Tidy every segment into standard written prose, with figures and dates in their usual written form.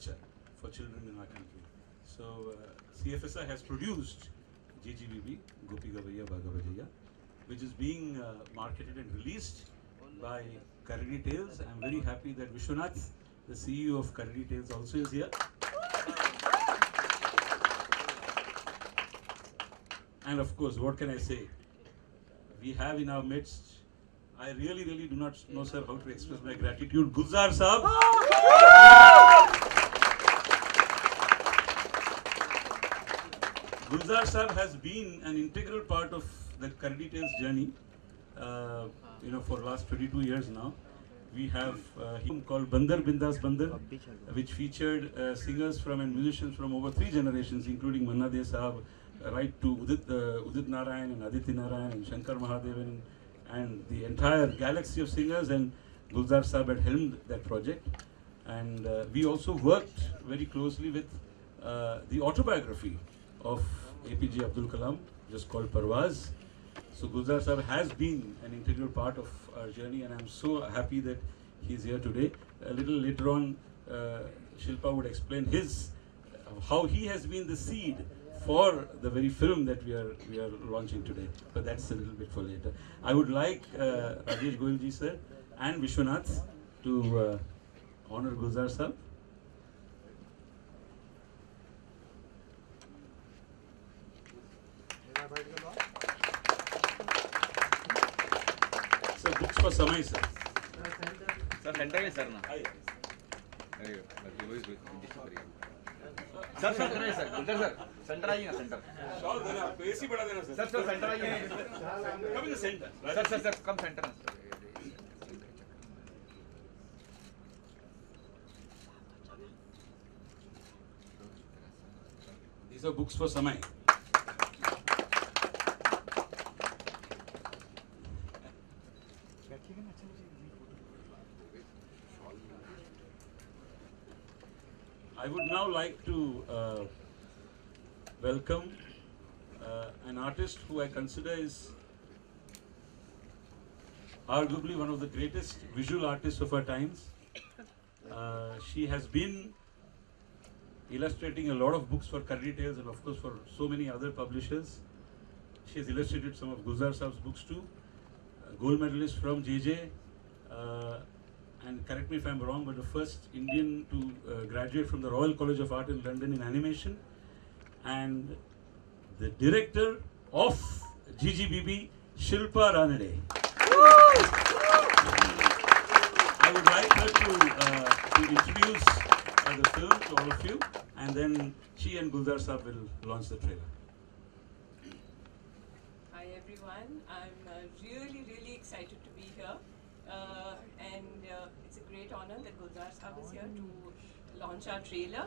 Bacha for children in our country. So CFSI has produced GGBB, Gopi Gavaiya Bhaga Bajaiya, which is being marketed and released by Karadi Tales. I'm very happy that Vishwanath, the CEO of Karadi Tales, also is here. And of course, what can I say? We have in our midst, I really do not know, sir, how to express my gratitude. Gulzar Saab. Gulzar Saab has been an integral part of the Karadi Tales journey, for last 22 years now. We have him called Bandar Bindas Bandar, which featured singers from and musicians from over 3 generations, including Manna De Saab, right to Udit Narayan and Aditi Narayan and Shankar Mahadevan and the entire galaxy of singers, and Gulzar Saab had helmed that project. And we also worked very closely with the autobiography of APJ Abdul Kalam, just called Parvaz. So Gulzar Saab has been an integral part of our journey, and I'm so happy that he's here today. A little later on, Shilpa would explain how he has been the seed for the very film that we are launching today. But that's a little bit for later. I would like Rajesh Goyalji sir and Vishwanath to honor Gulzar Saab. Sir, books for Samay, sir. Sir, center है sir ना. अरे बाकी वही sir sir sir centre आइए ना centre. Shawl देना, AC बढ़ा देना सर. सर सेंटर आइए. Come in the center. Sir come centre ना. These are books for Samay. I would now like to welcome an artist who I consider is arguably one of the greatest visual artists of our times. She has been illustrating a lot of books for Karadi Tales and of course for so many other publishers. She has illustrated some of Gulzar Saab's books too. Gold medalist from JJ. And correct me if I'm wrong, but the first Indian to graduate from the Royal College of Art in London in animation, and the director of GGBB, Shilpa Ranade. I would like her to introduce the film to all of you, and then she and Gulzar Saab will launch the trailer. Hi everyone, I'm really excited to be here. It's a great honor that Gulzar Saab is here to launch our trailer.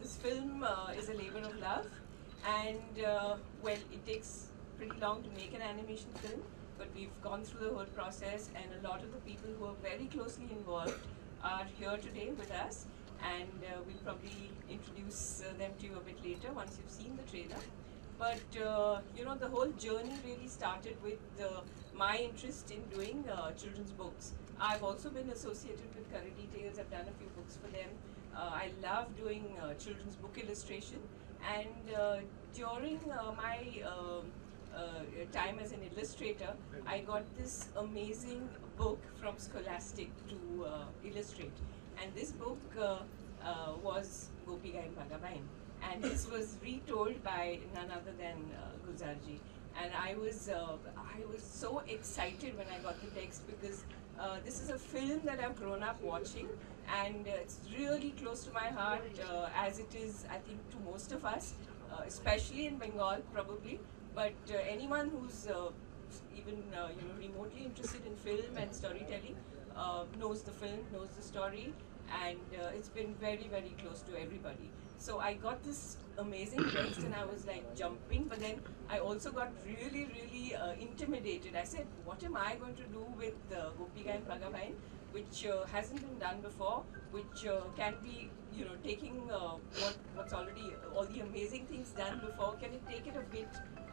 This film is a labor of love, and well, it takes pretty long to make an animation film, but we've gone through the whole process, and a lot of the people who are very closely involved are here today with us, and we'll probably introduce them to you a bit later once you've seen the trailer. But the whole journey really started with my interest in doing children's books. I've also been associated with Karadi Tales. I've done a few books for them. I love doing children's book illustration, and during my time as an illustrator, I got this amazing book from Scholastic to illustrate, and this book was Gopi Gayan Bhaga Bain, and this was retold by none other than Gulzarji. And I was so excited when I got the text, because this is a film that I've grown up watching, and it's really close to my heart, as it is, I think, to most of us, especially in Bengal probably, but anyone who's even remotely interested in film and storytelling knows the film, knows the story, and it's been very close to everybody. So I got this amazing text and I was like jumping, but then I also got really intimidated. I said, what am I going to do with Gopi Gayan Bhaga Bain, which hasn't been done before, which can be, taking what's already, all the amazing things done before, can it take it a bit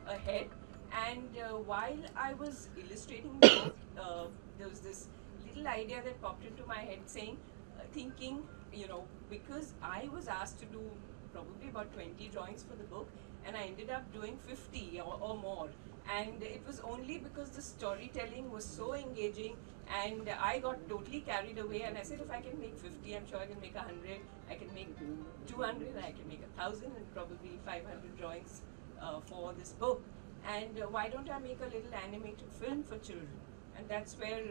ahead? And while I was illustrating the book, there was this little idea that popped into my head saying, thinking, you know, because I was asked to do probably about 20 drawings for the book, and I ended up doing 50 or more. And it was only because the storytelling was so engaging, and I got totally carried away. And I said, if I can make 50, I'm sure I can make 100. I can make 200. I can make 1,000, and probably 500 drawings for this book. And why don't I make a little animated film for children? And that's where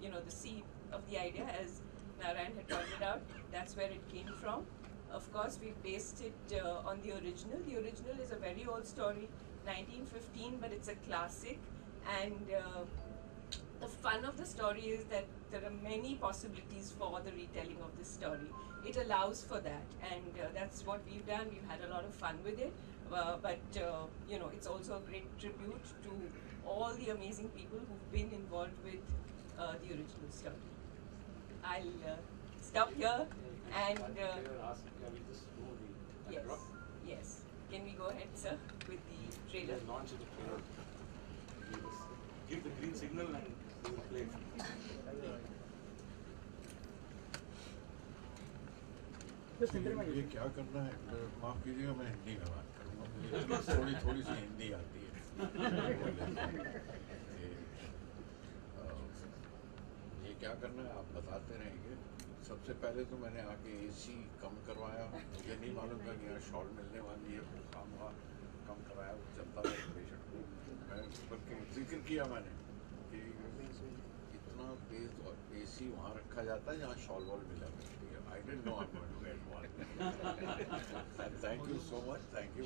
you know, the seed of the idea, as Narayan had pointed out, that's where it came from. Of course, we based it on the original. The original is a very old story, 1915, but it's a classic. And the fun of the story is that there are many possibilities for the retelling of this story. It allows for that, and that's what we've done. We've had a lot of fun with it, but you know, it's also a great tribute to all the amazing people who've been involved with the original story. I'll stop here and yes, yes. Can we go ahead, sir, with the trailer? Launch the trailer. Give the green signal and we will play. ये क्या करना है माफ कीजिएगा मैं हिंदी में बात करूँगा मुझे थोड़ी सी हिंदी आती है ये क्या करना है आप बताते रहेंगे सबसे पहले तो मैंने आके एसी कम करवाया मुझे नहीं मालूम था कि यहाँ शॉल मिलने वाली है वो काम हुआ कम कराया वो चलता है पेशेंट को मैं बल्कि जिक्र किया मैंने कि इतना तेज और एसी वहाँ रखा जाता है जहाँ शॉल वॉल मिला करती है I didn't know I am going to get one and thank you so much thank you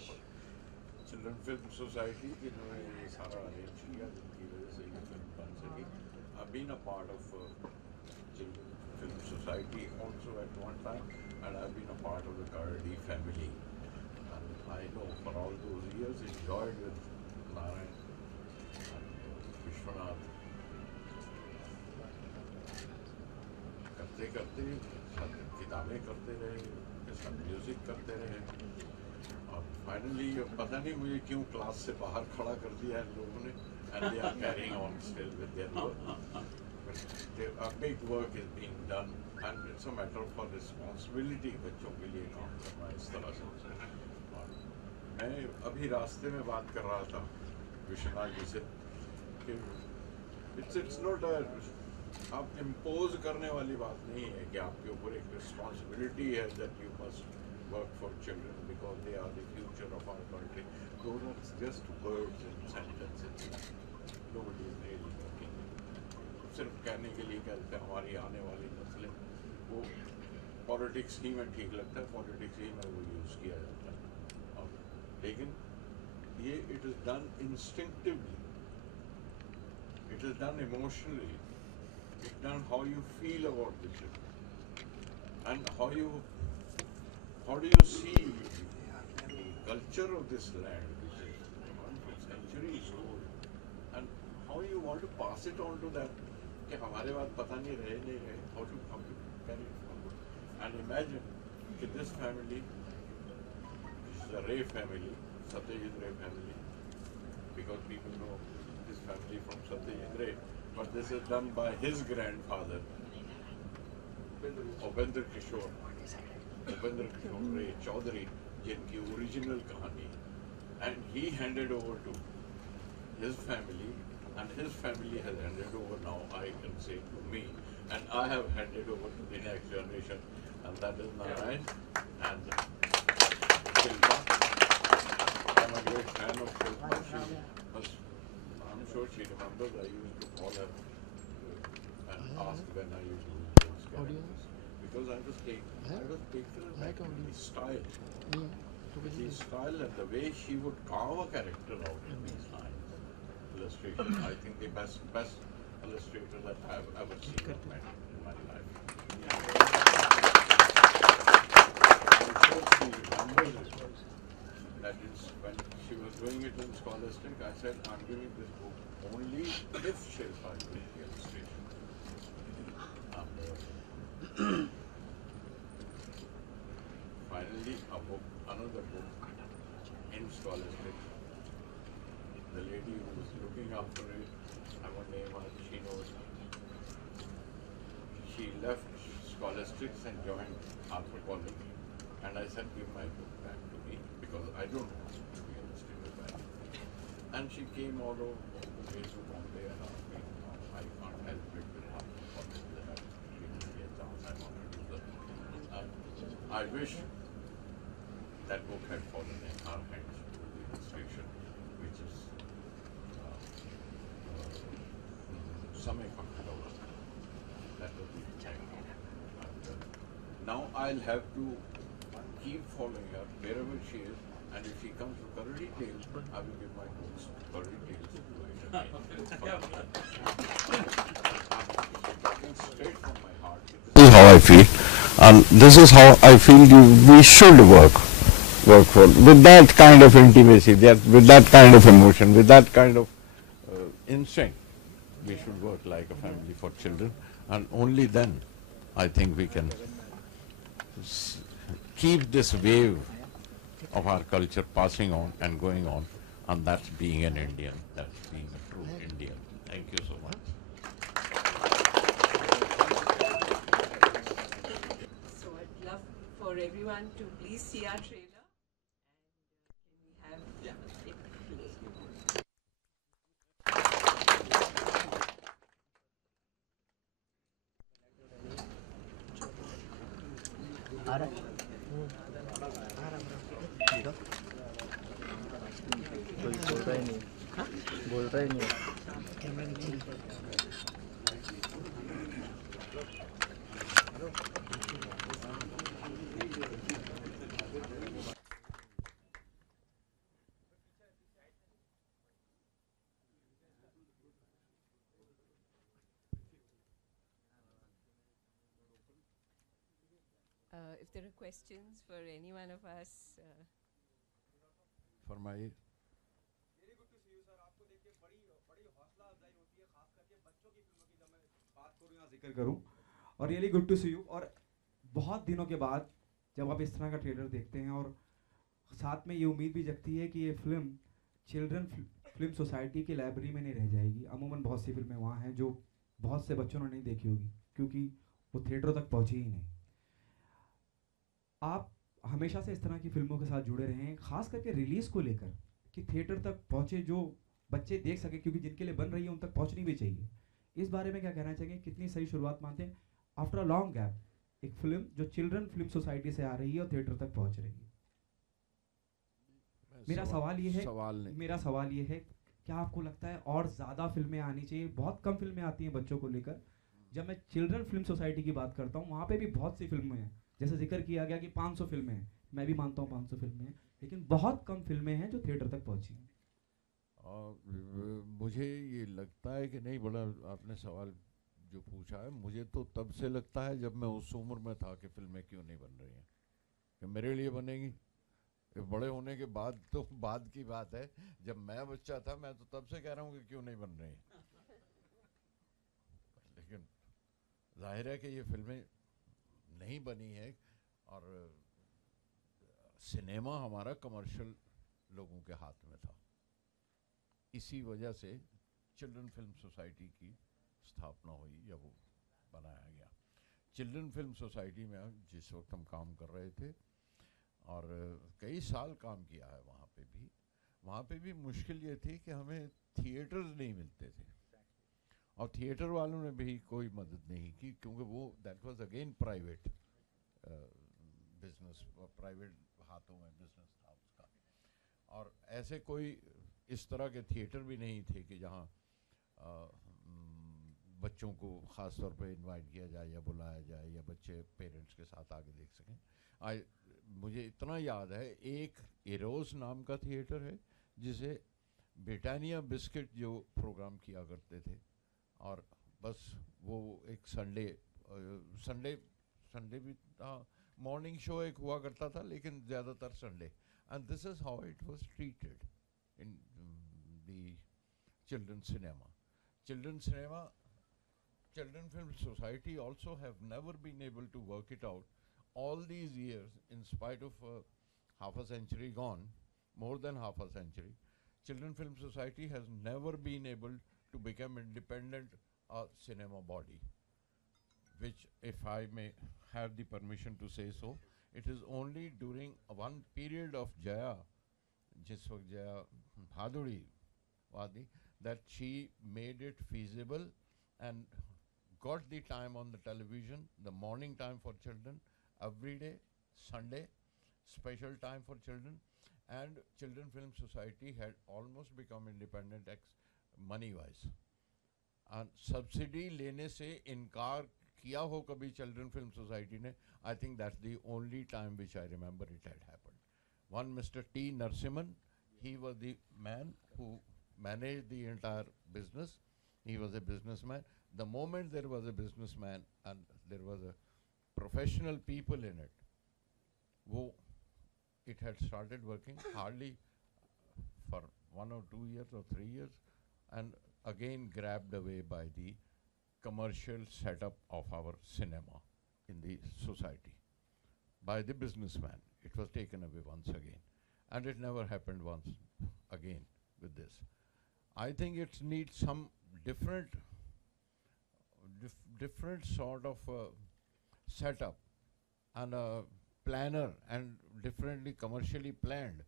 children film society जिन्होंने ये सारा अरेंज किया जिनकी वजह से ये फिल्म बन सकी I been a part of children film society also at one time and I been a part of the Karadi family and I know for all those years enjoyed with Narayan and Vishwanath करते करते किताबें करते रहे उनके साथ music करते रहे और फाइनली पता नहीं मुझे क्यों क्लास से बाहर खड़ा कर दिया इन लोगों ने and they are carrying on still with their work but a big work is being done and it's a matter for responsibility बच्चों के लिए काम करना इस तरह से और मैं अभी रास्ते में बात कर रहा था विश्वनाथ जी से कि it's not a आप इम्पोज करने वाली बात नहीं है कि आपके ऊपर एक रिस्पॉन्सिबिलिटी है that you must work for children because they are the future of our country those are just words and sentences nobody is really working सिर्फ कहने के लिए कहते हैं हमारी आने वाली नस्लें वो पॉलिटिक्स ही में ठीक लगता है पॉलिटिक्स ही में वो यूज़ किया जाता है और लेकिन ये it is done instinctively it is done emotionally it's done how you feel about the children and how do you see the culture of this land which is centuries old and how you want to pass it on to them कि हमारे बाद पता नहीं रहे how to carry it forward and imagine that this family this is a Ray family Satyajit Ray family because people know this family from Satyajit Ray but this is done by his grandfather, Upendra Kishore Ray Chaudhary, जिनकी original कहानी, and he handed over to his family, and his family has handed over now, I can say, to me, and I have handed over to the next generation, and that is Narayan and Shilpa. I'm a great fan of Shilpa. I'm sure she remembers I used to call her and ask when I used to do those characters. Because I was taken back with the style. The style and the way she would carve a character out in these lines. Illustration, I think the best illustrator that I have ever seen in my life. I'm sure she remembers it. That is when she was doing it in Scholastic, I said, I'm giving this book only if Shilpa is doing the illustration. Finally, another book in Scholastic. The lady who was looking after it, I won't name her, she knows. She left scholastics and joined Harper College. And I said, give my book back to me because I don't want to be in the stable back. And she came all over the way to Bombay and asked me, no, I can't help it with Harper College that I've given me a chance. I want to do that. I wish that book had fallen in our hands to the illustration, which is Samay Pakhtalawa. That would be the time. Now I'll have to keep following her wherever she is, and if she comes to Karadi Tales, I will give my books Karadi Tales to her. Talking straight from my heart. This is how I feel, and this is how I feel we should work for, with that kind of intimacy, with that kind of emotion, with that kind of instinct. We should work like a family for children, and only then I think we can keep this wave of our culture passing on and going on, and that's being an Indian, that's being a true Indian. Thank you so much. So I'd love for everyone to please see our trailer. And can we have it play? बोल रहा ही नहीं If there are questions for any one of us, For my very good to see you sir. आपको देख के बड़ी बड़ी हौसला अफजाई होती है, खास करके बच्चों की फिल्मों की जब मैं बात करूँ या जिक्र करूँ। और really good to see you. और बहुत दिनों के बाद जब आप इस तरह का ट्रेलर देखते हैं, और साथ में ये उम्मीद भी जगती है कि ये फिल्म चिल्ड्रन फिल्म सोसाइटी की लाइब्रेरी में नहीं रह जाएगी। अमूमन बहुत सी फिल्में वहाँ हैं जो बहुत से बच्चों ने नहीं देखी होगी क्योंकि वो थिएटरों तक पहुँची ही नहीं। आप हमेशा से इस तरह की फिल्मों के साथ जुड़े रहे हैं, खास करके रिलीज़ को लेकर कि थिएटर तक पहुँचे, जो बच्चे देख सके, क्योंकि जिनके लिए बन रही है उन तक पहुँचनी भी चाहिए। इस बारे में क्या कहना चाहेंगे? कितनी सही शुरुआत मानते हैं आफ्टर अ लॉन्ग गैप एक फिल्म जो चिल्ड्रन फिल्म सोसाइटी से आ रही है और थिएटर तक पहुँच रही है? मेरा सवाल ये है क्या आपको लगता है और ज़्यादा फिल्में आनी चाहिए? बहुत कम फिल्में आती हैं बच्चों को लेकर। जब मैं चिल्ड्रन फिल्म सोसाइटी की बात करता हूँ वहाँ पे भी बहुत सी फिल्में हैं, जैसे जिक्र किया गया कि 500 फिल्में हैं, मैं भी मानता हूँ 500 फिल्में हैं, लेकिन बहुत कम फिल्में हैं जो थिएटर तक पहुँची हैं। मुझे ये लगता है कि नहीं, बड़ा आपने सवाल जो पूछा है, मुझे तो तब से लगता है जब मैं उस उम्र में था कि फिल्में क्यों नहीं बन रही हैं, कि मेरे लिए बनेगी। बड़े होने के बाद तो बाद की बात है, जब मैं बच्चा था मैं तो तब से कह रहा हूँ कि क्यों नहीं बन रही। लेकिन जाहिर है कि ये फिल्में नहीं बनी है, और सिनेमा हमारा कमर्शियल लोगों के हाथ में था। इसी वजह से चिल्ड्रन फिल्म सोसाइटी की स्थापना हुई या वो बनाया गया। चिल्ड्रन फिल्म सोसाइटी में जिस वक्त हम काम कर रहे थे, और कई साल काम किया है वहाँ पे भी मुश्किल ये थी कि हमें थिएटर्स नहीं मिलते थे, और थिएटर वालों ने भी कोई मदद नहीं की, क्योंकि वो that was again private business, private हाथों में बिजनेस था उसका। और ऐसे कोई इस तरह के थिएटर भी नहीं थे कि जहाँ बच्चों को ख़ास तौर पे इनवाइट किया जाए या बुलाया जाए, या बच्चे पेरेंट्स के साथ आके देख सकें। मुझे इतना याद है, एक एरोस नाम का थिएटर है जिसे ब्रिटानिया बिस्किट जो प्रोग्राम किया करते थे, और बस वो एक संडे भी था, मॉर्निंग शो एक हुआ करता था, लेकिन ज़्यादातर Sunday. And this is how it was treated in the children cinema. Children Film Society also have never been able to work it out all these years, in spite of half a century gone, more than half a century. Children Film Society has never been able to become independent cinema body. which, if I may have the permission to say so, it is only during one period of Jaya, जिस वक्त जया भादुड़ी वादी, that she made it feasible and got the time on the television, the morning time for children, every day, Sunday, special time for children, and Children Film Society had almost become independent money-wise. And subsidy लेने से इनकार किया हो कभी Children Film Society ने, I think that's the only time which I remember it had happened. One Mr. T. Narasimhan, he was the man who managed the entire business. He was a businessman. The moment there was a businessman and there was a professional people in it, it had started working hardly for 1 or 2 years or 3 years, and again grabbed away by the commercial setup of our cinema in the society. By the businessman, it was taken away once again. And it never happened once again with this. I think it needs some different sort of setup and a planner, and differently commercially planned,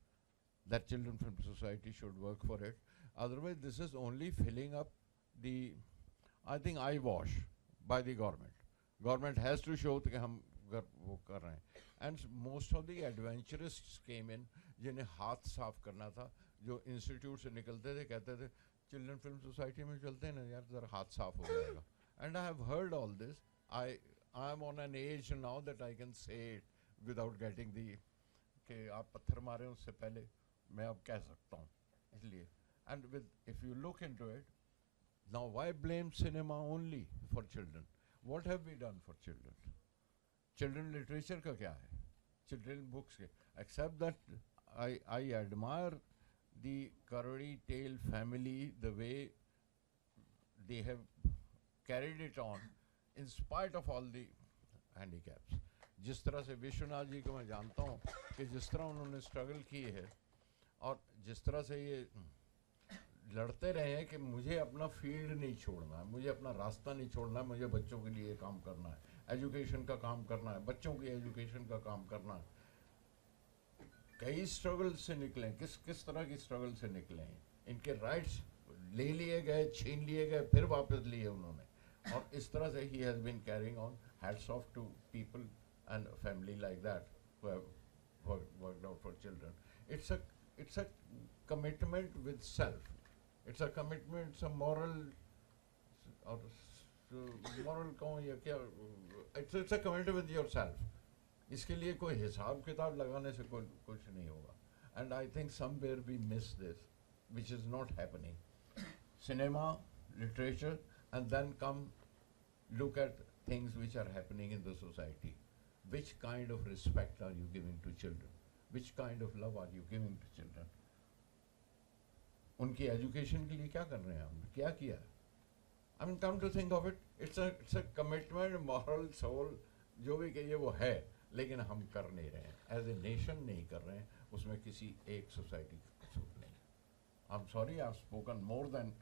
that Children Film Society should work for it. Otherwise, this is only filling up the, I think, eyewash by the government. Government has to show that हम वो कर रहे हैं. And most of the adventurists came in, जिन्हें हाथ साफ करना था, जो इंस्टीट्यूट से निकलते थे, कहते थे चिल्ड्रन फिल्म सोसाइटी में चलते हैं ना यार, ज़रा हाथ साफ हो जाएगा. And I have heard all this. I am on an age now that I can say it without getting the कि आप पत्थर मारे उससे पहले मैं अब कह सकता हूँ, इसलिए. And if you look into it, now why blame cinema only for children? What have we done for children? Children literature का क्या है? Children books के. Except that I admire the Karodi Tale family, the way they have carried it on in spite of all the handicaps. जिस तरह से विश्वनाथ जी को मैं जानता हूँ कि जिस तरह उन्होंने स्ट्रगल की है और जिस तरह से ये लड़ते रहे हैं कि मुझे अपना फील्ड नहीं छोड़ना है, मुझे अपना रास्ता नहीं छोड़ना है, मुझे बच्चों के लिए काम करना है, एजुकेशन का काम करना है, बच्चों की एजुकेशन का काम करना है. कई स्ट्रगल से निकले, किस तरह की स्ट्रगल से निकले हैं. इनके राइट्स ले लिए गए, छीन लिए गए, फिर वापस लिए उन्होंने. और इस तरह से he has been carrying on. Hats off to people and a family like that who have worked out for children. It's a commitment with self. It's a commitment, it's a moral, or moral कहूँ या क्या, it's a commitment with yourself. इसके लिए कोई हिसाब किताब लगाने से कुछ नहीं होगा. And I think somewhere we miss this, which is not happening. Cinema, literature, and then come look at things which are happening in the society. Which kind of respect are you giving to children? Which kind of love are you giving to children? उनकी education के लिए क्या कर रहे हैं हम, क्या किया? I mean, come to think of it, it's a commitment, moral, soul, जो भी कहिए वो है, लेकिन हम कर नहीं रहे हैं. As a nation नहीं कर रहे हैं, उसमें किसी एक सोसाइटी का कसूर नहीं. I'm sorry I've spoken more than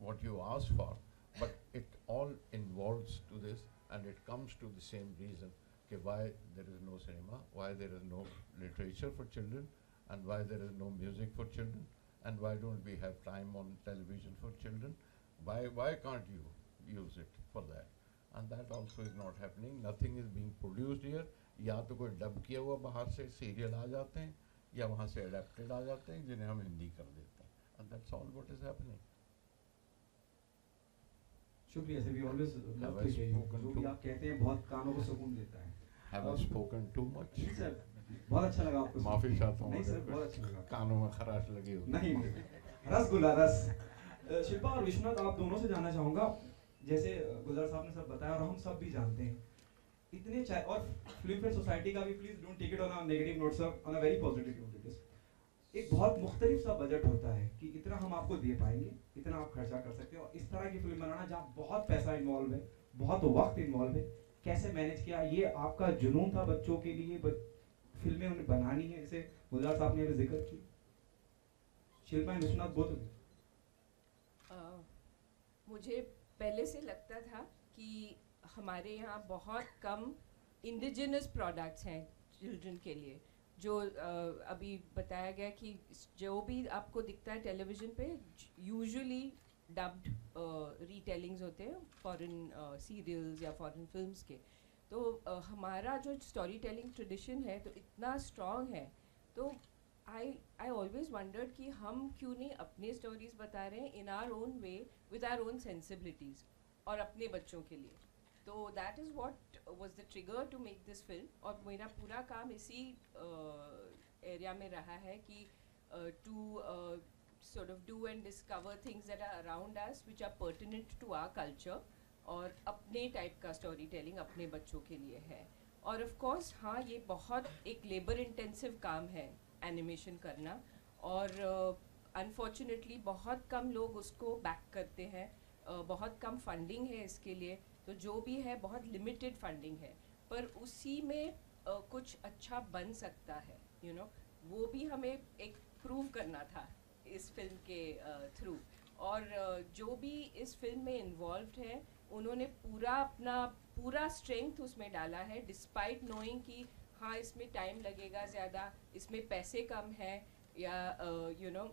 what you asked for, but it all involves to this, and it comes to the same reason कि why there is no cinema, why there is no literature for children, and why there is no music for children, and why don't we have time on television for children? Why can't you use it for that? And that also is not happening. Nothing is being produced here. या तो कोई dub किया हुआ बाहर से serial आ जाते हैं, या वहाँ से अडेप्टेड आ जाते हैं जिन्हें हम हिंदी कर देते हैं. And that's all what is happening. शुक्रिया sir, we always love to hear you. जो भी आप कहते हैं बहुत कानों को सुकून देता है. Have I spoken too much? Sir बहुत अच्छा लगा आपको. माफी चाहता हूँ. नहीं सर, बहुत अच्छा लगा. कानों में खराश लगी हो. नहीं, रसगुल्ला रस. शिल्पा और विश्वनाथ, आप दोनों से जानना चाहूँगा, जैसे गुलजार साहब ने सब बताया और हम सब भी जानते हैं, इतने चाहे, और फिल्म फेयर सोसाइटी का भी please don't take it on a negative note sir, on a very positive note. It is एक बहुत मुख्तलिफ सा बजट होता है कि इतना हम आपको दे पाएंगे, इतना आप खर्चा कर सकते हो, और इस तरह की फिल्म बनाना जहाँ बहुत पैसा इन्वॉल्व है, बहुत वक्त इन्वॉल्व है, कैसे मैनेज किया? ये आपका जुनून था बच्चों के लिए, फिल्में उन्हें बनानी है, जैसे गुलजार साहब ने भी जिक्र की. Shilpa and Vishwanath both. मुझे पहले से लगता था कि हमारे यहाँ बहुत कम इंडिजिनस प्रोडक्ट्स हैं चिल्ड्रन के लिए, जो अभी बताया गया कि जो भी आपको दिखता है टेलीविज़न पे यूजुअली डब्ड रीटेलिंग्स होते हैं फॉरेन सीरियल्स या फॉरेन फिल्म्स के। तो हमारा जो स्टोरी टेलिंग ट्रेडिशन है तो इतना स्ट्रॉन्ग है, तो आई ऑलवेज वंडर्ड कि हम क्यों नहीं अपने स्टोरीज बता रहे हैं in our own way with our own sensibilities और अपने बच्चों के लिए। तो that is what was the trigger to make this film, और मेरा पूरा काम इसी एरिया में रहा है कि to sort of do and discover things that are around us which are pertinent to our culture, और अपने टाइप का स्टोरी टेलिंग अपने बच्चों के लिए है। और ऑफ कोर्स हाँ, ये बहुत एक लेबर इंटेंसिव काम है एनिमेशन करना, और अनफॉर्चुनेटली बहुत कम लोग उसको बैक करते हैं, बहुत कम फंडिंग है इसके लिए, तो जो भी है बहुत लिमिटेड फंडिंग है, पर उसी में कुछ अच्छा बन सकता है, you know, वो भी हमें एक प्रूव करना था इस फिल्म के थ्रू। और जो भी इस फिल्म में इन्वॉल्व्ड है उन्होंने पूरा स्ट्रेंथ उसमें डाला है, डिस्पाइट नोइंग कि हाँ इसमें टाइम लगेगा ज़्यादा, इसमें पैसे कम है, या you know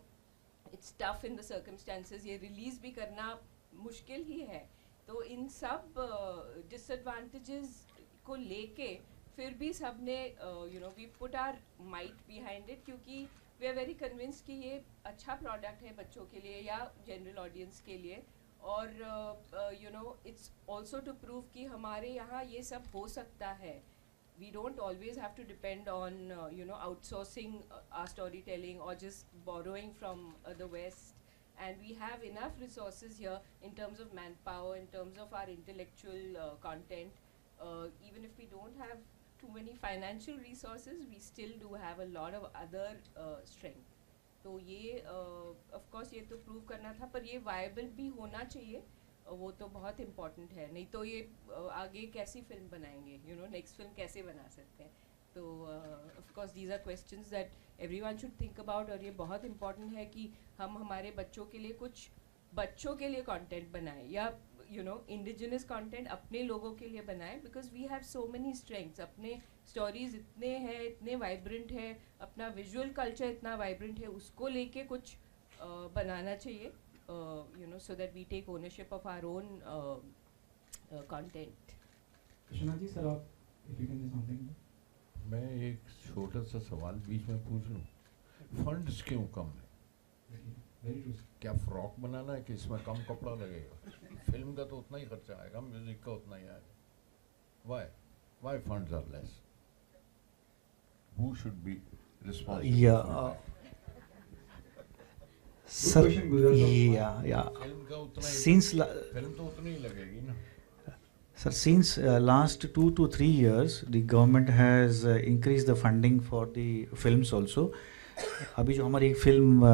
it's tough in the circumstances, ये रिलीज़ भी करना मुश्किल ही है। तो इन सब डिसएडवांटेजेस को लेके फिर भी सब ने you know we put our might behind it, क्योंकि वी आर वेरी कन्विंस्ड कि ये अच्छा प्रोडक्ट है बच्चों के लिए या जनरल ऑडियंस के लिए। और you know it's also to prove कि हमारे यहाँ ये सब हो सकता है। We don't always have to depend on you know outsourcing our storytelling or just borrowing from the West, and we have enough resources here in terms of manpower, in terms of our intellectual content. Even if we don't have too many financial resources, we still do have a lot of other strength. तो ये of course ये तो prove करना था, पर ये viable भी होना चाहिए, वो तो बहुत इम्पॉर्टेंट है, नहीं तो ये आगे कैसी फिल्म बनाएंगे, यू नो नेक्स्ट फिल्म कैसे बना सकते हैं। तो of course these are questions that everyone should think about, और ये बहुत इम्पॉर्टेंट है कि हम हमारे बच्चों के लिए कुछ बच्चों के लिए कंटेंट बनाएं, या यू नो इंडिजिनस कंटेंट अपने लोगों के लिए बनाएं, because we have so many strengths, अपने स्टोरीज इतने हैं, इतने वाइब्रेंट है, अपना विजुअल कल्चर इतना वाइब्रेंट है, उसको लेके कुछ बनाना चाहिए, you know, so that we take ownership of our own content. Krishna ji sir, आप if you can say something. मैं एक छोटा सा सवाल बीच में पूछ लूँ, फंड्स क्यों कम है? Very true. क्या फ्रॉक बनाना है कि इसमें कम कपड़ा लगेगा? फिल्म का तो उतना ही खर्चा आएगा, म्यूजिक का उतना ही आएगा। Why funds are less? Who should be responsible? Sir, film का उतना ही, since फिल्म तो उतनी ही लगेगी ना। sir, since last 2 to 3 years, the government has increased the funding for the films also. अभी जो हमारी फिल्म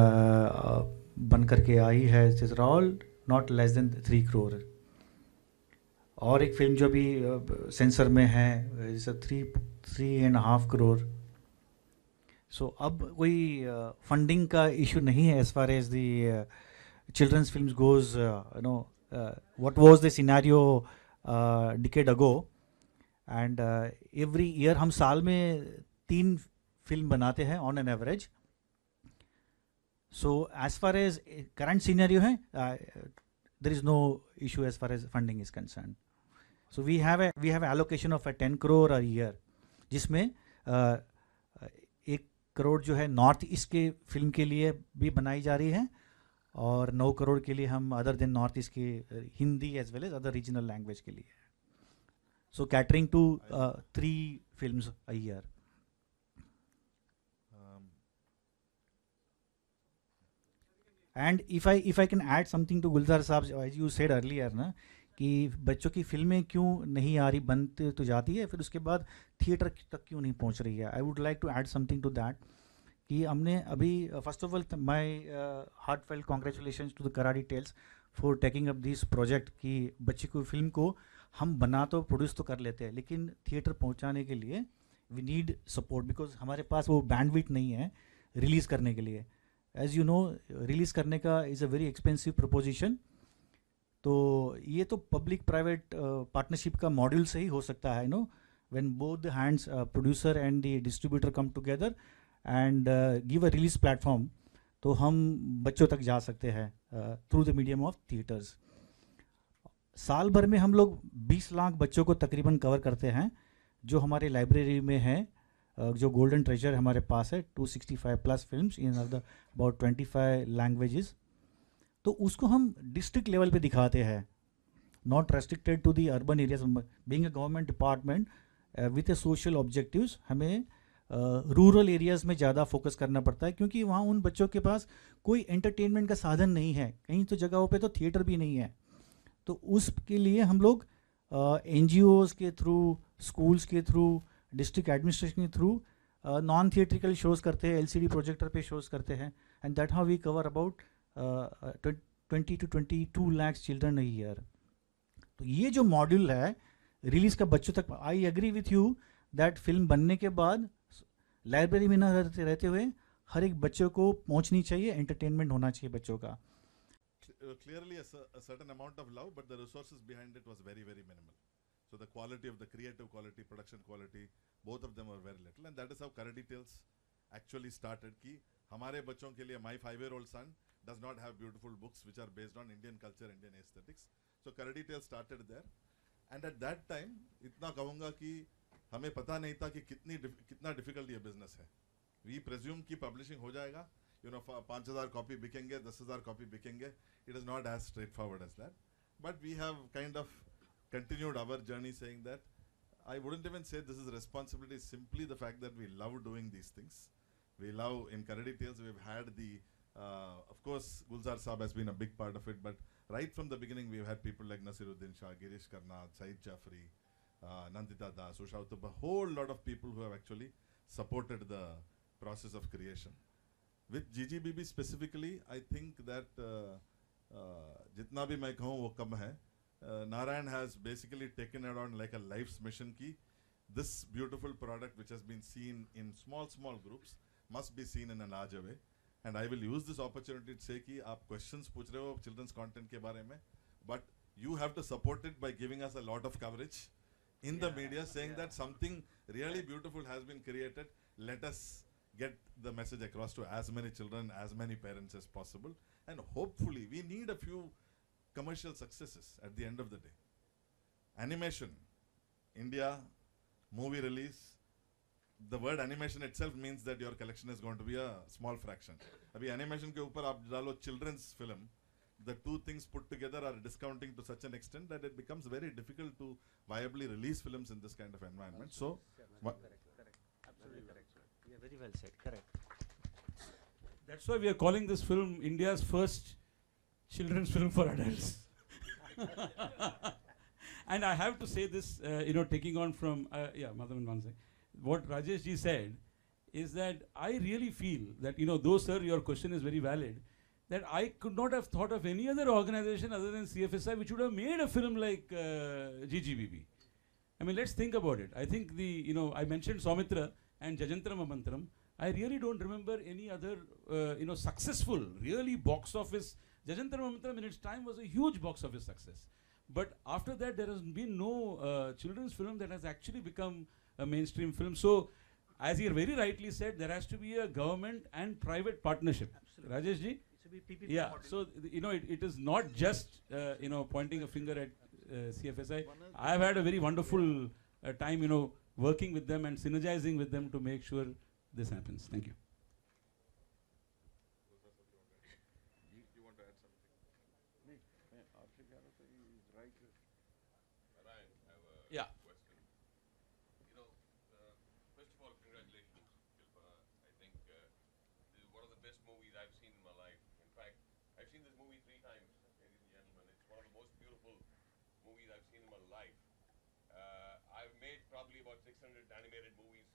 बन करके आई है, it is all not less than 3 crore. और एक फिल्म जो अभी सेंसर में है, is 3.5 crore. सो अब कोई फंडिंग का इशू नहीं है as far as the children's films goes, you know what was the scenario decade ago, and every year हम साल में 3 फिल्म बनाते हैं on an average. So as far as current scenario है, there is no issue as far as funding is concern. So we have allocation of 10 crore a year, जिसमें 1 crore जो है north East के film के लिए भी बनाई जा रही है, और 9 crore के लिए हम अदर देन नॉर्थ ईस्ट के Hindi as well as other regional language के लिए। So catering to 3 films a year. And if I can add something to Gulzar साहब, as you said earlier ना, कि बच्चों की फिल्में क्यों नहीं आ रही, बनते तो जाती है, फिर उसके बाद थिएटर तक क्यों नहीं पहुंच रही है। I would like to add something to that, कि हमने अभी first of all my heartfelt congratulations to the Karadi tales for taking up this project, कि बच्ची को फिल्म को हम बना तो प्रोड्यूस तो कर लेते हैं, लेकिन थिएटर पहुंचाने के लिए वी नीड सपोर्ट, बिकॉज हमारे पास वो बैंडविड्थ नहीं है रिलीज़ करने के लिए। एज यू नो, रिलीज़ करने का is a very expensive proposition, तो ये तो पब्लिक प्राइवेट पार्टनरशिप का मॉड्यूल से ही हो सकता है, when both the hands, producer and the distributor come together and give a release platform, तो हम बच्चों तक जा सकते हैं through the medium of theatres. साल भर में हम लोग 20 लाख बच्चों को तकरीबन कवर करते हैं, जो हमारे लाइब्रेरी में है, जो गोल्डन ट्रेजर हमारे पास है, 265 plus films in about 25 languages. तो उसको हम डिस्ट्रिक्ट लेवल पे दिखाते हैं, not restricted to the urban areas. Being a government department with a social objectives, हमें रूरल एरियाज़ में ज़्यादा फोकस करना पड़ता है, क्योंकि वहाँ उन बच्चों के पास कोई एंटरटेनमेंट का साधन नहीं है, कहीं तो जगहों पे तो थिएटर भी नहीं है। तो उसके लिए हम लोग NGOs के थ्रू, स्कूल्स के थ्रू, डिस्ट्रिक्ट एडमिनिस्ट्रेशन के थ्रू नॉन थिएट्रिकल शोज़ करते हैं, LCD प्रोजेक्टर पे शोज़ करते हैं, and that how we cover about 20 to 22 lakhs children a year. तो ये जो मॉड्यूल है रिलीज का बच्चों तक, I agree with you that film बनने के बाद लाइब्रेरी में ना रहते हुए हर एक बच्चों को पहुंचनी चाहिए, एंटरटेनमेंट होना चाहिए बच्चों का। Clearly a certain amount of love, but the resources behind it was very, very minimal. So the quality of the creative quality, production quality, both of them were very little, and that is how Karadi Tales actually started. कि हमारे बच्चों के लिए, my 5-year-old son does not have beautiful books which are based on Indian culture, Indian aesthetics. So Karadi Tales started there, and at that time इतना कहूँगा कि हमें पता नहीं था कि कितना डिफिकल्ट ये बिजनेस है। We presume कि पब्लिशिंग हो जाएगा, 5,000 कॉपी बिकेंगे, 10,000 कॉपी बिकेंगे। It is not as straightforward as that, but we have kind of continued our journey saying that I wouldn't even say this is a responsibility, simply the fact that we love doing these things. We love, in Karadi Tales, we've had the, of course, Gulzar Saab has been a big part of it, but right from the beginning, we've had people like Nasiruddin Shah, Girish Karnad, Saeed Jafri, Nandita Das, Usha Uthup, a whole lot of people who have actually supported the process of creation. With GGBB specifically, I think that जितना भी मैं कहूँ वो कम है। Narayan has basically taken it on like a life's mission की this beautiful product which has been seen in small groups must be seen in a larger way, and I will use this opportunity to say कि आप questions पूछ रहे हो children's content के बारे में, but you have to support it by giving us a lot of coverage in the media, saying that something really beautiful has been created. Let us get the message across to as many children, as many parents as possible, and hopefully we need a few commercial successes at the end of the day. Animation, India, movie release, the word animation itself means that your collection is going to be a small fraction. Abhi animation ke upar aap dalo children's film, the two things put together are discounting to such an extent that it becomes very difficult to viably release films in this kind of environment. So, Absolutely correct, sir. Yeah, very well said. Correct. That's why we are calling this film India's first children's film for adults. And I have to say this, taking on from, Madhavan Manse, what Rajesh ji said is that I really feel that, though sir, your question is very valid, that I could not have thought of any other organization other than CFSI which would have made a film like GGBB. I mean, let's think about it. I think I mentioned Saumitra and Jajantram Amantram. I really don't remember any other, successful, really box office. Jajantram Amantram in its time was a huge box office success. But after that, there has been no children's film that has actually become a mainstream film. So, as he very rightly said, there has to be a government and private partnership. Absolutely. Rajesh ji? Yeah, so it is not just pointing a finger at CFSI. I have had a very wonderful time working with them and synergizing with them to make sure this happens. Thank you. You want to add something? Ryan, I have a Yeah. question. First of all, congratulations, Shilpa. I think this is one of the best movies I've seen in my life. In fact, I've seen this movie 3 times, ladies and gentlemen. It's one of the most beautiful movies I've seen in my life. I've made probably about 600 animated movies,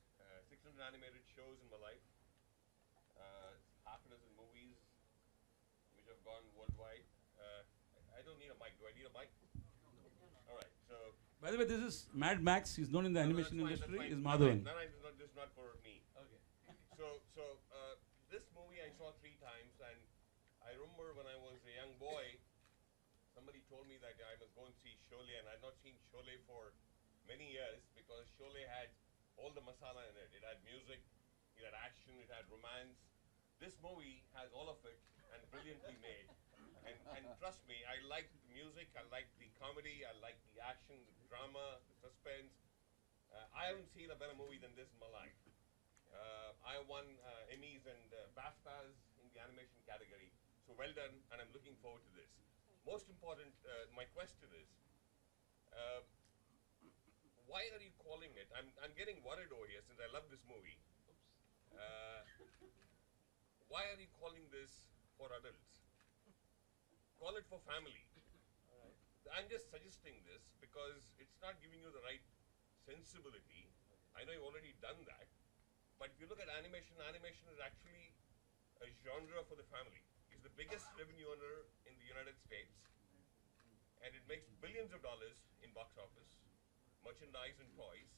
600 animated shows in my life. Half a dozen movies which have gone worldwide. I don't need a mic. Do I need a mic? All right. So. By the way, this is Mad Max. He's known in the animation that's fine, industry. that's fine. Is Madhavan. No, this is not for me. Okay. So this movie I saw 3 times, and I remember when I was a young boy, somebody told me that I must go and see Sholay, and I had not seen Sholay for many years because Sholay had all the masala in it. It had music, it had action, it had romance. This movie has all of it and brilliantly made. And trust me, I like the music, I like the comedy, I like the action, the drama, the suspense. I haven't seen a better movie than this in my life. I won Emmys and BAFTAs in the animation category. So well done, and I'm looking forward to this. Most important, my question is, why are you calling it? I'm getting worried over here since I love this movie. Why are you calling this for adults? Call it for family. I'm just suggesting this because it's not giving you the right sensibility. I know you've already done that, but if you look at animation, animation is actually a genre for the family. It's the biggest revenue earner in the United States, and it makes billions of dollars in box office, merchandise and toys.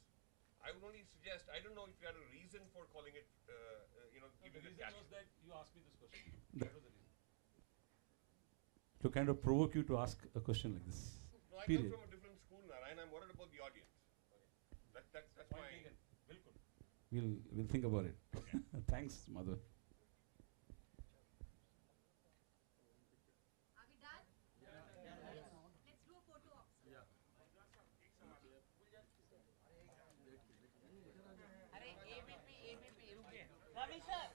I would only suggest, I don't know if you had a reason for calling it, giving it The reason that. was that you asked me this question. That was the reason. To kind of provoke you to ask a question like this. No, I Period. come from a different school, Narayan. I'm worried about the audience. Okay. That's Point my... taken. We'll think about it. Thanks, Madhu. Are we done? Let's do a photo op. अरे ABP रुके Ravi sir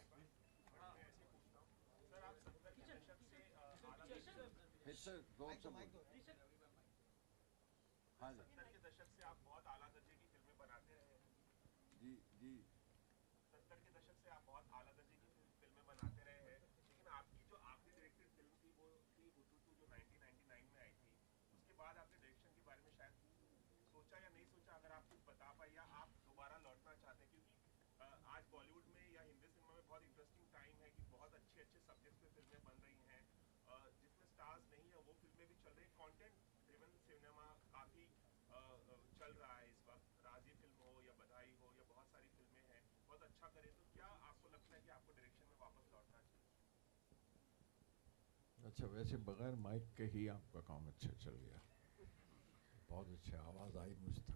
Sir, go somewhere. हाँ जी। के दशक से आप बहुत आला दर्जे की फिल्में बनाते रहे हैं। जी जी। 70 के दशक से आप बहुत आला दर्जे की फिल्में बनाते रहे हैं, लेकिन आपकी जो आखिरी डायरेक्टेड फिल्म थी वो थी हुतुतु जो 1999 में आई थी। उसके बाद आपने डायरेक्शन के बारे में शायद सोचा या नहीं सोचा, अगर आप कुछ बता पाए या आप दोबारा लौटना चाहते हैं, क्योंकि आज बॉलीवुड में या हिंदी सिनेमा में बहुत इंटरेस्टिंग टाइम है कि बहुत अच्छे अच्छे सब्जेक्ट्स पे फिल्में बन रही हैं, जिसमें स्टार्स नहीं है वो फिल्में भी चल रही हैं। कंटेंट ड्रिवन सिनेमा काफ़ी चल रहा है इस वक्त। राजी फिल्म हो या बधाई हो या बहुत सारी फिल्में हैं, बहुत अच्छा करे, तो क्या आपको लगता है कि आपको डायरेक्शन में वापस लौटना चाहिए? अच्छा, वैसे बगैर माइक के ही आपका काम अच्छा चल गया, बहुत अच्छी आवाज़ आई मुझ तक।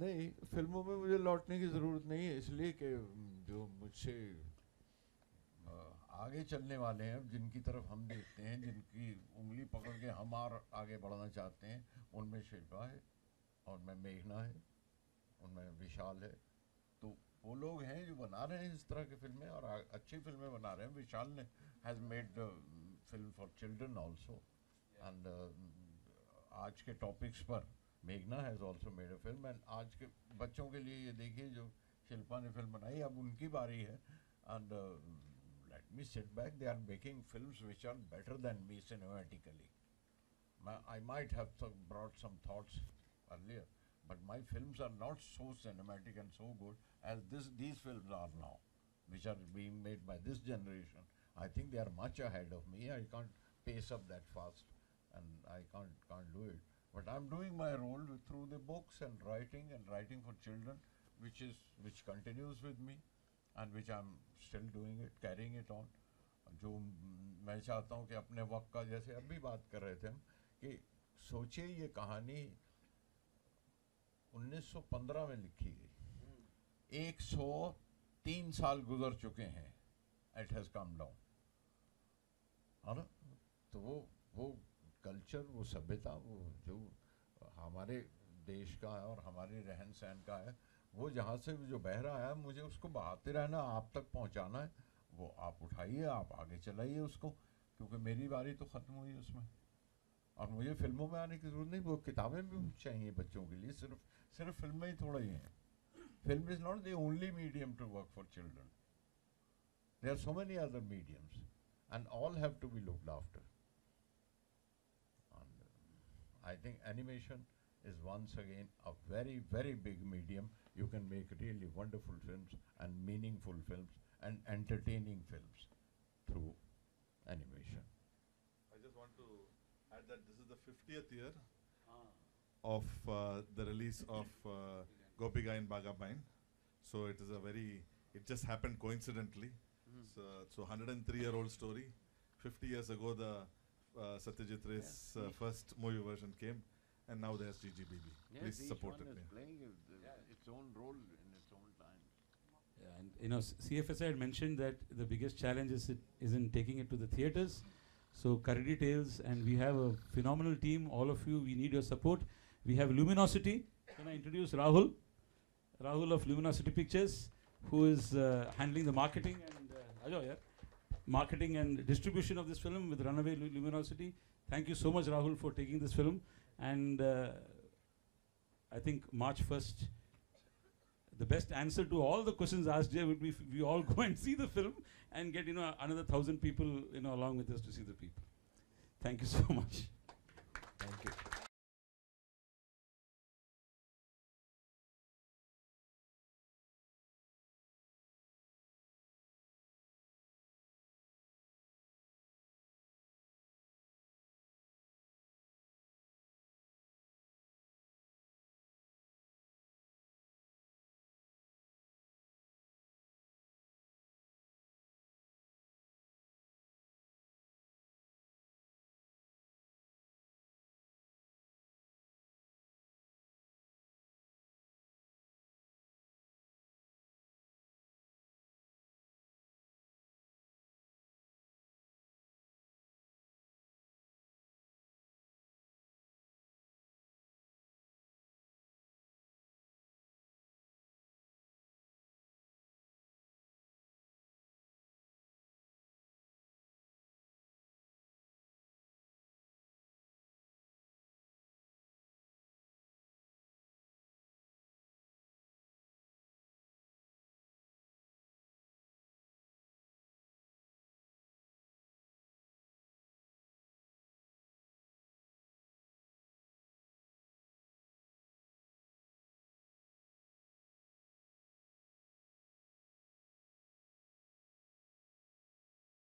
नहीं, फिल्मों में मुझे लौटने की ज़रूरत नहीं है, इसलिए कि जो मुझसे आगे चलने वाले हैं, जिनकी तरफ हम देखते हैं, जिनकी उंगली पकड़ के हम और आगे बढ़ना चाहते हैं, उनमें शिल्पा है, उनमें मेघना है, उनमें विशाल है। तो वो लोग हैं जो बना रहे हैं इस तरह की फिल्में और अच्छी फिल्में बना रहे हैं। विशाल ने has made film for children also, and आज के टॉपिक्स पर मेघना has also made a film. And आज के बच्चों के लिए ये देखिए जो शिल्पा ने फिल्म बनाई, अब उनकी बारी है। And let me sit back, they are making films which are better than me cinematically. I might have brought some thoughts earlier, but my films are not so cinematic and so good as these films are now, which are being made by this generation. I think they are much ahead of me. I can't pace up that fast, and I can't do it. But I'm doing my role through the books and writing for children, which continues with me, and which I'm still doing it, carrying it on. जो मैं चाहता हूँ कि अपने वक्त का, जैसे अभी बात कर रहे थे हम, कि सोचिए ये कहानी 1915 में लिखी गई, 103 साल गुजर चुके हैं, इट हैज़ कम डाउन, है ना? तो वो कल्चर, वो सभ्यता, वो जो हमारे देश का है और हमारे रहन सहन का है, वो जहाँ से जो बह रहा है, मुझे उसको बहाते रहना, आप तक पहुँचाना है। वो आप उठाइए, आप आगे चलाइए उसको, क्योंकि मेरी बारी तो ख़त्म हुई उसमें, और मुझे फिल्मों में आने की ज़रूरत नहीं। वो किताबें भी चाहिए बच्चों के लिए, सिर्फ फिल्में ही थोड़ा ही हैं। Film is not the only medium to work for children, there are so many other mediums and all have to be looked after. I think animation is once again a very, very big medium. You can make really wonderful films and meaningful films and entertaining films through animation. I just want to add that this is the 50th year of the release of Gopika in Bagabain. So it just happened coincidentally. So 103-year-old story. 50 years ago, the Satyajit Ray's first movie version came, and now there's GGBB. Please support it. Is playing its own role in its own time. Yeah, and you know, CFSI had mentioned that the biggest challenge is in taking it to the theaters. So Karadi Tales, and we have a phenomenal team. All of you, we need your support. We have Luminosity. Can I introduce Rahul? Rahul of Luminosity Pictures, who is handling the marketing and Ajo, yeah, marketing and distribution of this film with Runaway Luminosity. Thank you so much, Rahul, for taking this film. And I think March 1st, the best answer to all the questions asked here would be if we all go and see the film and get, you know, another 1,000 people, you know, along with us to see the people. Thank you so much.